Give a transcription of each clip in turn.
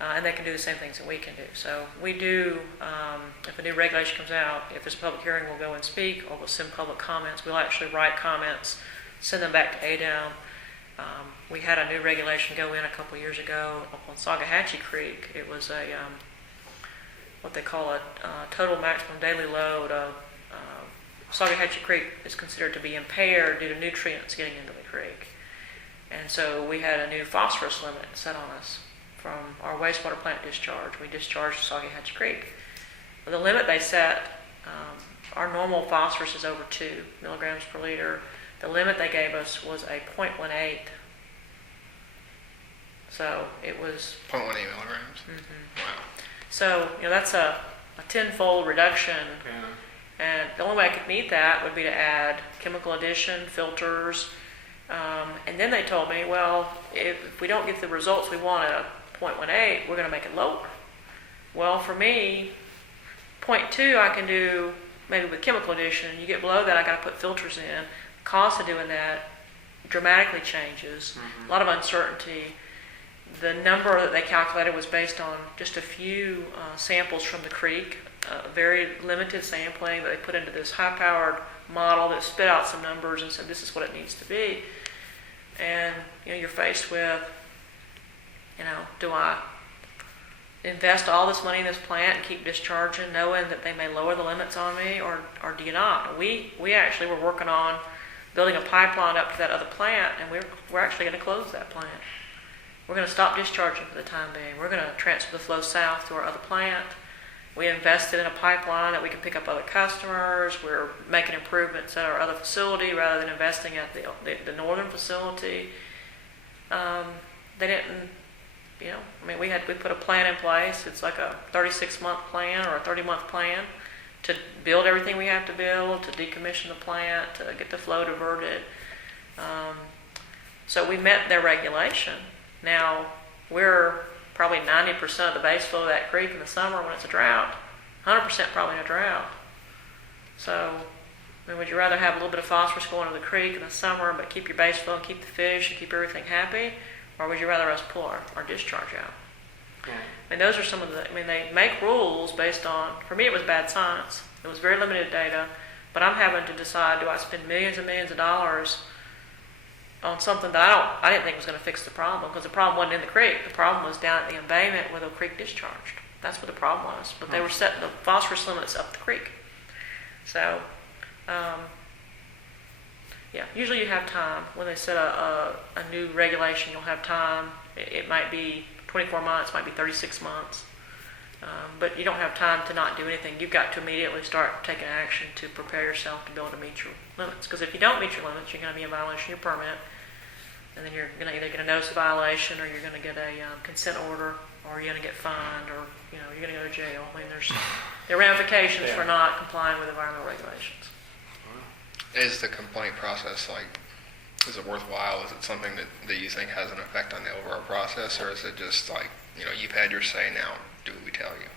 and they can do the same things that we can do. So we do, if a new regulation comes out, if there's a public hearing, we'll go and speak, or we'll send public comments. We'll actually write comments, send them back to ADEM. We had a new regulation go in a couple of years ago up on Sagahatchee Creek. It was a what they call a total maximum daily load. Sagahatchee Creek is considered to be impaired due to nutrients getting into the creek. And so we had a new phosphorus limit set on us from our wastewater plant discharge. We discharged Sagahatchee Creek. Well, the limit they set, our normal phosphorus is over 2 milligrams per liter. The limit they gave us was a 0.18. So it was 0.18 milligrams. Mm-hmm. Wow. So, that's a tenfold reduction. Yeah. And the only way I could meet that would be to add chemical addition, filters. And then they told me, well, if we don't get the results we want at a 0.18, we're going to make it lower. Well, for me, 0.2 I can do maybe with chemical addition. You get below that, I got to put filters in. The cost of doing that dramatically changes. Mm-hmm. A lot of uncertainty. The number that they calculated was based on just a few samples from the creek, very limited sampling that they put into this high-powered model that spit out some numbers and said this is what it needs to be. And you're faced with, do I invest all this money in this plant and keep discharging, knowing that they may lower the limits on me, or do you not? We actually were working on building a pipeline up to that other plant, and we're actually going to close that plant. We're going to stop discharging for the time being. We're going to transfer the flow south to our other plant. We invested in a pipeline that we can pick up other customers. We're making improvements at our other facility rather than investing at the northern facility. They didn't, we put a plan in place. It's like a 36-month plan or a 30-month plan to build everything we have to build, to decommission the plant, to get the flow diverted. So we met their regulation. Now, we're probably 90% of the base flow of that creek in the summer when it's a drought, 100% probably in a drought. So, would you rather have a little bit of phosphorus going to the creek in the summer but keep your base flow and keep the fish and keep everything happy? Or would you rather us pull our discharge out? Yeah. Those are some of they make rules based on, for me it was bad science. It was very limited data, but I'm having to decide, do I spend millions and millions of dollars on something that I didn't think was going to fix the problem, because the problem wasn't in the creek. The problem was down at the embayment where the creek discharged. That's what the problem was. But they were setting the phosphorus limits up the creek. So, usually you have time. When they set a new regulation, you'll have time. It might be 24 months, might be 36 months. But you don't have time to not do anything. You've got to immediately start taking action to prepare yourself to be able to meet your limits. Because if you don't meet your limits, you're going to be in violation of your permit. And then you're going to either get a notice of violation, or you're going to get a consent order, or you're going to get fined, or you're going to go to jail. There are ramifications for not complying with environmental regulations. Is the complaint process is it worthwhile? Is it something that you think has an effect on the overall process, or is it just you've had your say, now do what we tell you?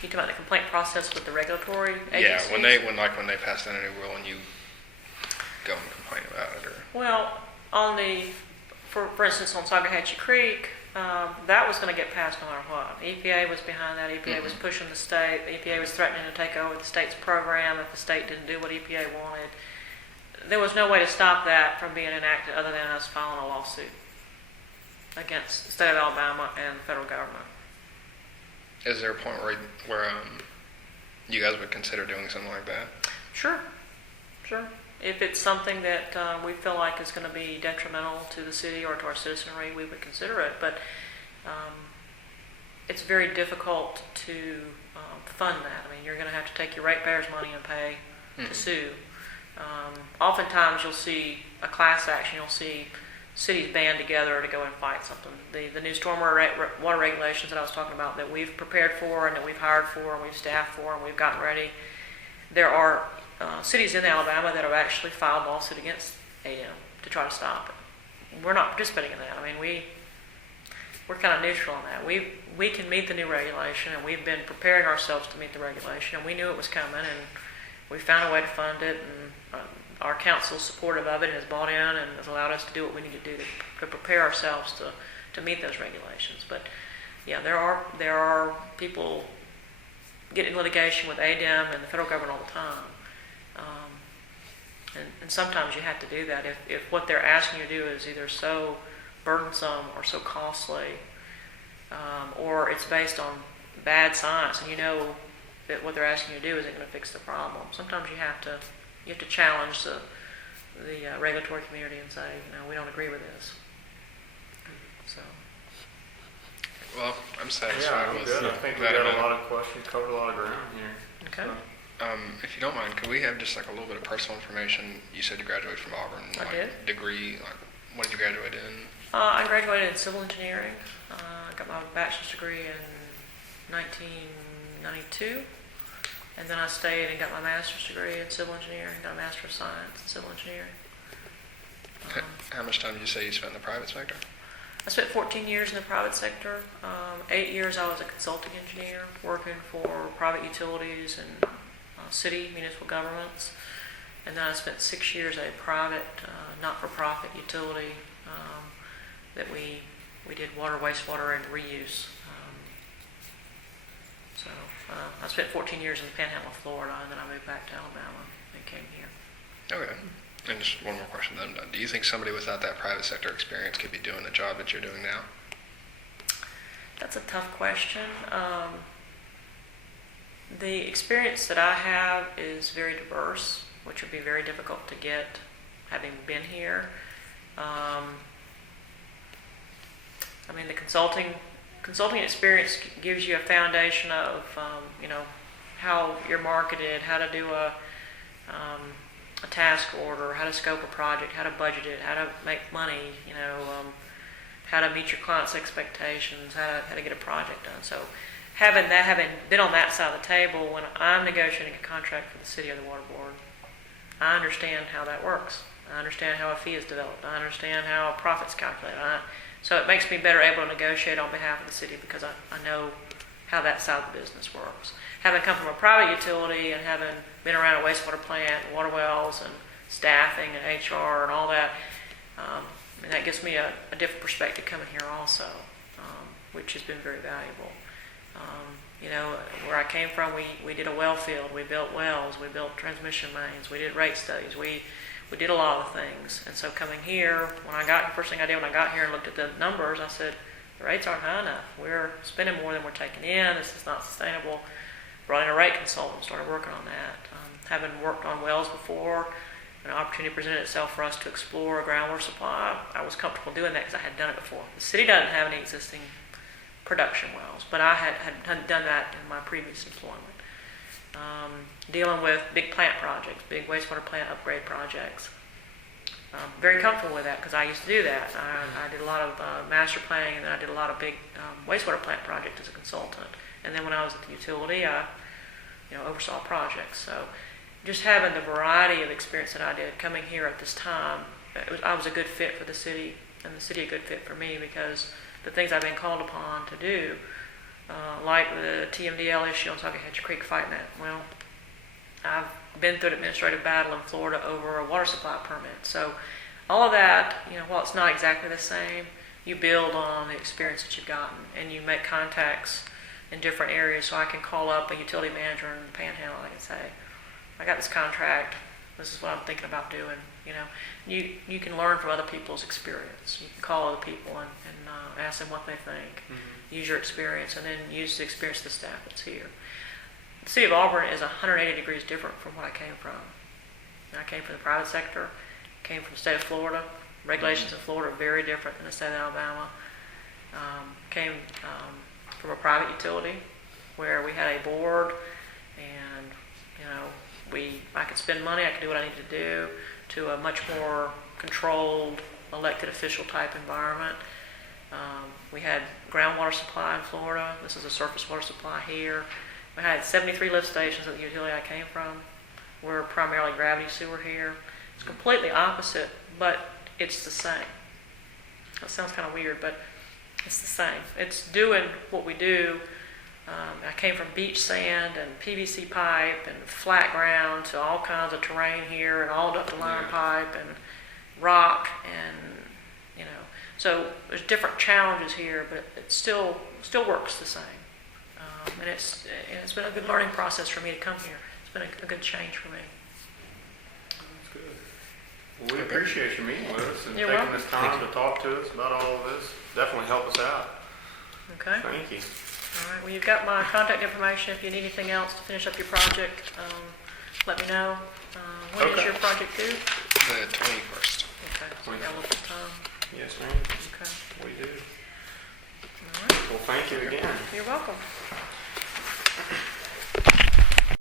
You talk about the complaint process with the regulatory agencies? Yeah, when they pass down a new rule and you go and complain about it, or well, for instance, on Sagahatchee Creek, that was going to get passed no matter what. EPA was behind that. EPA was pushing the state. The EPA was threatening to take over the state's program if the state didn't do what EPA wanted. There was no way to stop that from being enacted other than us filing a lawsuit against the state of Alabama and the federal government. Is there a point where you guys would consider doing something like that? Sure. If it's something that we feel like is going to be detrimental to the city or to our citizenry, we would consider it. But it's very difficult to fund that. You're going to have to take your ratepayers' money and pay to sue. Oftentimes you'll see a class action. You'll see cities band together to go and fight something. The new stormwater water regulations that I was talking about that we've prepared for and that we've hired for and we've staffed for and we've gotten ready, there are cities in Alabama that have actually filed a lawsuit against ADEM to try to stop it. We're not participating in that. We're kind of neutral on that. We can meet the new regulation, and we've been preparing ourselves to meet the regulation, and we knew it was coming, and we found a way to fund it, and our council is supportive of it and has bought in and has allowed us to do what we need to do to prepare ourselves to meet those regulations. But Yeah, there are people get in litigation with ADEM and the federal government all the time. And sometimes you have to do that if what they're asking you to do is either so burdensome or so costly, or it's based on bad science, and you know that what they're asking you to do isn't going to fix the problem. Sometimes you have to challenge the regulatory community and say, we don't agree with this. So. Well, I'm Yeah, satisfied I'm with good. I think we that got a amendment. lot of questions, covered a lot of ground here. Okay. So, If you don't mind, could we have just like a little bit of personal information? You said you graduated from Auburn. I like, did. Degree, like what did you graduate in? I graduated in civil engineering. I got my bachelor's degree in 1992, and then I stayed and got my master's degree in civil engineering. Got a master of science in civil engineering. How much time did you say you spent in the private sector? I spent 14 years in the private sector. 8 years I was a consulting engineer working for private utilities and city municipal governments. And then I spent 6 years at a private, not-for-profit utility that we did water, wastewater, and reuse. So I spent 14 years in the Panhandle of Florida, and then I moved back to Alabama and came here. Okay. And just one more question then. Do you think somebody without that private sector experience could be doing the job that you're doing now? That's a tough question. The experience that I have is very diverse, which would be very difficult to get having been here. The consulting experience gives you a foundation of, how you're marketed, how to do a task order, how to scope a project, how to budget it, how to make money, how to meet your client's expectations, how to get a project done. So having been on that side of the table, when I'm negotiating a contract for the city or the water board, I understand how that works. I understand how a fee is developed. I understand how a profit's calculated. So it makes me better able to negotiate on behalf of the city because I know how that side of the business works. Having come from a private utility and having been around a wastewater plant, water wells, and staffing and HR and all that, and that gives me a different perspective coming here also, which has been very valuable. Where I came from, we did a well field, we built wells, we built transmission mains, we did rate studies, we did a lot of things. And so coming here, first thing I did when I got here and looked at the numbers, I said, the rates aren't high enough. We're spending more than we're taking in. This is not sustainable. Brought in a rate consultant, started working on that. Having worked on wells before, an opportunity presented itself for us to explore a groundwater supply. I was comfortable doing that because I had done it before. The city doesn't have any existing production wells, but I had done that in my previous employment. Dealing with big plant projects, big wastewater plant upgrade projects. Very comfortable with that because I used to do that. I did a lot of master planning, and then I did a lot of big wastewater plant projects as a consultant. And then when I was at the utility, I oversaw projects. So just having the variety of experience that I did coming here at this time, I was a good fit for the city, and the city a good fit for me because the things I've been called upon to do, like the TMDL issue on Tuckahatchee Creek fighting that. Well, I've been through an administrative battle in Florida over a water supply permit. So all of that, while it's not exactly the same, you build on the experience that you've gotten, and you make contacts in different areas. So I can call up a utility manager in the Panhandle and I can say, I got this contract, this is what I'm thinking about doing. You can learn from other people's experience. You can call other people and ask them what they think. Mm-hmm. Use your experience, and then use the experience of the staff that's here. The city of Auburn is 180 degrees different from what I came from. I came from the private sector, came from the state of Florida. Regulations in Florida are very different than the state of Alabama. Came from a private utility where we had a board, and I could spend money, I could do what I needed to do, to a much more controlled, elected official type environment. We had groundwater supply in Florida. This is a surface water supply here. We had 73 lift stations at the utility I came from. We're primarily gravity sewer here. It's completely opposite, but it's the same. That sounds kind of weird, but it's the same. It's doing what we do. I came from beach sand and PVC pipe and flat ground to all kinds of terrain here, and all ductile iron pipe and rock, and so there's different challenges here, but it's still still works the same. And it's been a good learning process for me to come here. It's been a good change for me. That's good. Well, we appreciate you meeting with us and You're taking welcome. this time to talk to us about all of this. Definitely help us out. Okay? Thank you. All right, well, you've got my contact information. If you need anything else to finish up your project, let me know. When is Okay. your project due? The 21st. Okay, so you got a little time. Yes, ma'am. Okay, We do. all right. Well, thank you again. You're welcome.